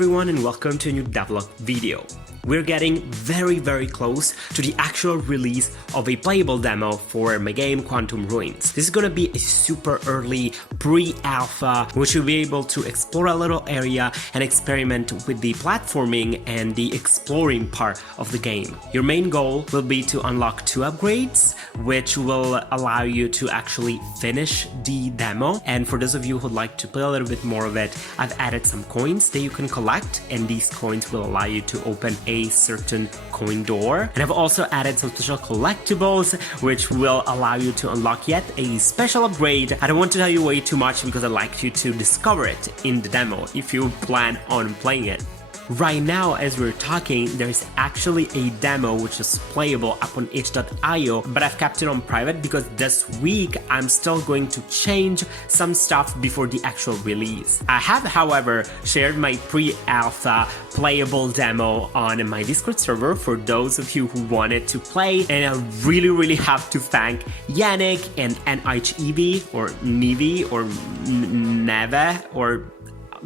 everyone and welcome to a new Devlog video. We're getting very close to the actual release of a playable demo for my game Quantum Ruins. This is gonna be a super early pre-alpha, which you'll be able to explore a little area and experiment with the platforming and the exploring part of the game. Your main goal will be to unlock 2 upgrades, which will allow you to actually finish the demo. And for those of you who'd like to play a little bit more of it, I've added some coins that you can collect, and these coins will allow you to open a certain coin door. And I've also added some special collectibles which will allow you to unlock yet a special upgrade. I don't want to tell you way too much because I'd like you to discover it in the demo if you plan on playing it. Right now, as we're talking, there's actually a demo which is playable up on itch.io, but I've kept it on private because this week I'm still going to change some stuff before the actual release. I have, however, shared my pre-alpha playable demo on my Discord server for those of you who wanted to play, and I really have to thank Yannick and NHEV or Nivi or Neve or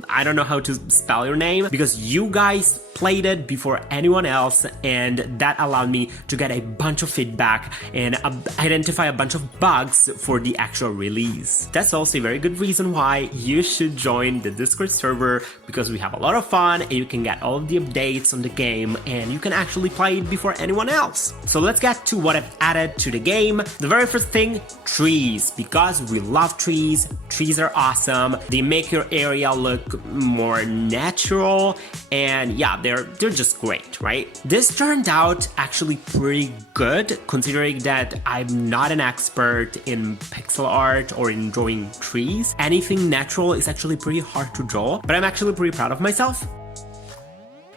I don't know how to spell your name, because you guys played it before anyone else, and that allowed me to get a bunch of feedback and identify a bunch of bugs for the actual release. That's also a very good reason why you should join the Discord server, because we have a lot of fun and you can get all of the updates on the game and you can actually play it before anyone else. So let's get to what I've added to the game. The very first thing, trees, because we love trees. Trees are awesome. They make your area look more natural, and yeah, they're just great, right? This turned out actually pretty good, considering that I'm not an expert in pixel art or in drawing trees. Anything natural is actually pretty hard to draw, but I'm actually pretty proud of myself.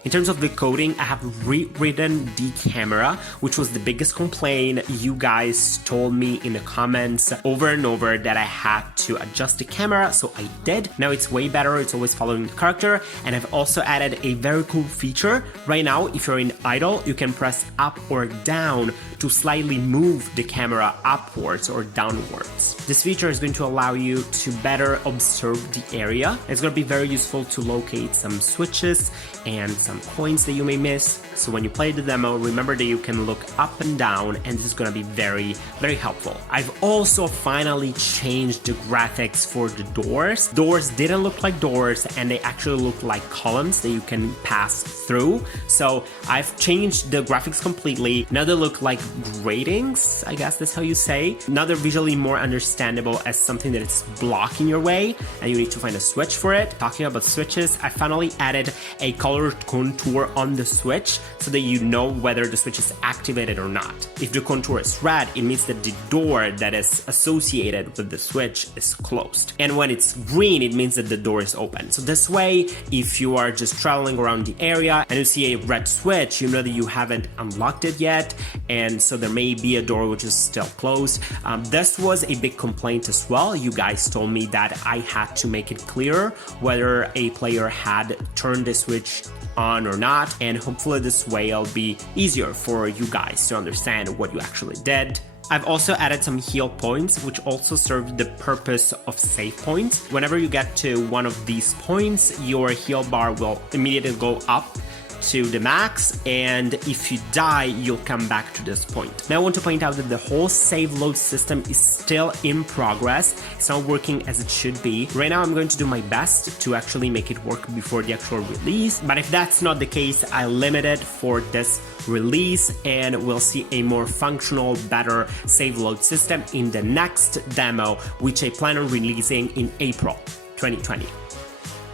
In terms of the coding, I have rewritten the camera, which was the biggest complaint. You guys told me in the comments over and over that I had to adjust the camera, so I did. Now it's way better, it's always following the character, and I've also added a very cool feature. Right now, if you're in idle, you can press up or down to slightly move the camera upwards or downwards. This feature is going to allow you to better observe the area. It's going to be very useful to locate some switches and some coins that you may miss. So when you play the demo, remember that you can look up and down, and this is going to be very helpful. I've also finally changed the graphics for the doors. Doors didn't look like doors, and they actually look like columns that you can pass through. So I've changed the graphics completely. Now they look like gratings, I guess that's how you say. Now they're visually more understandable as something that is blocking your way, and you need to find a switch for it. Talking about switches, I finally added a colored contour on the switch so that you know whether the switch is activated or not. If the contour is red, it means that the door that is associated with the switch is closed. And when it's green, it means that the door is open. So this way, if you are just traveling around the area and you see a red switch, you know that you haven't unlocked it yet, and so there may be a door which is still closed. This was a big complaint as well. You guys told me that I had to make it clear whether a player had turned the switch on or not, and hopefully this way it'll be easier for you guys to understand what you actually did. I've also added some heal points, which also serve the purpose of save points. Whenever you get to one of these points, your heal bar will immediately go up to the max, and if you die, you'll come back to this point. Now I want to point out that the whole save load system is still in progress. It's not working as it should be. Right now I'm going to do my best to actually make it work before the actual release, but if that's not the case, I limit it for this release, and we'll see a more functional, better save load system in the next demo, which I plan on releasing in April 2020.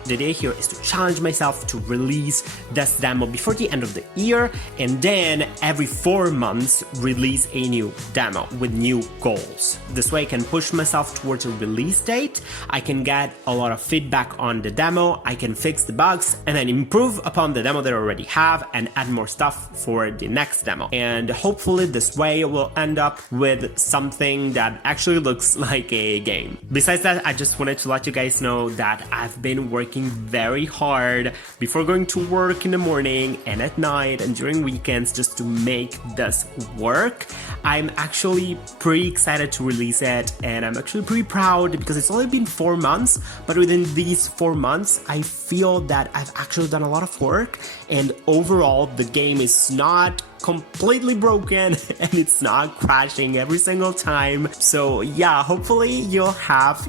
The idea here is to challenge myself to release this demo before the end of the year, and then every 4 months release a new demo with new goals. This way I can push myself towards a release date, I can get a lot of feedback on the demo, I can fix the bugs, and then improve upon the demo that I already have and add more stuff for the next demo. And hopefully this way we'll end up with something that actually looks like a game. Besides that, I just wanted to let you guys know that I've been working working very hard before going to work in the morning and at night and during weekends just to make this work. I'm actually pretty excited to release it, and I'm actually pretty proud because it's only been 4 months, but within these 4 months I feel that I've actually done a lot of work, and overall the game is not completely broken and it's not crashing every single time. So yeah, hopefully you'll have,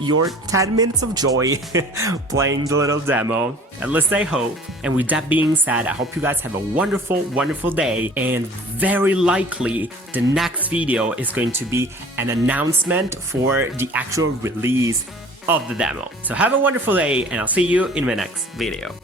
your 10 minutes of joy playing the little demo. At least I hope. And with that being said, I hope you guys have a wonderful day, and very likely the next video is going to be an announcement for the actual release of the demo. So have a wonderful day, and I'll see you in my next video.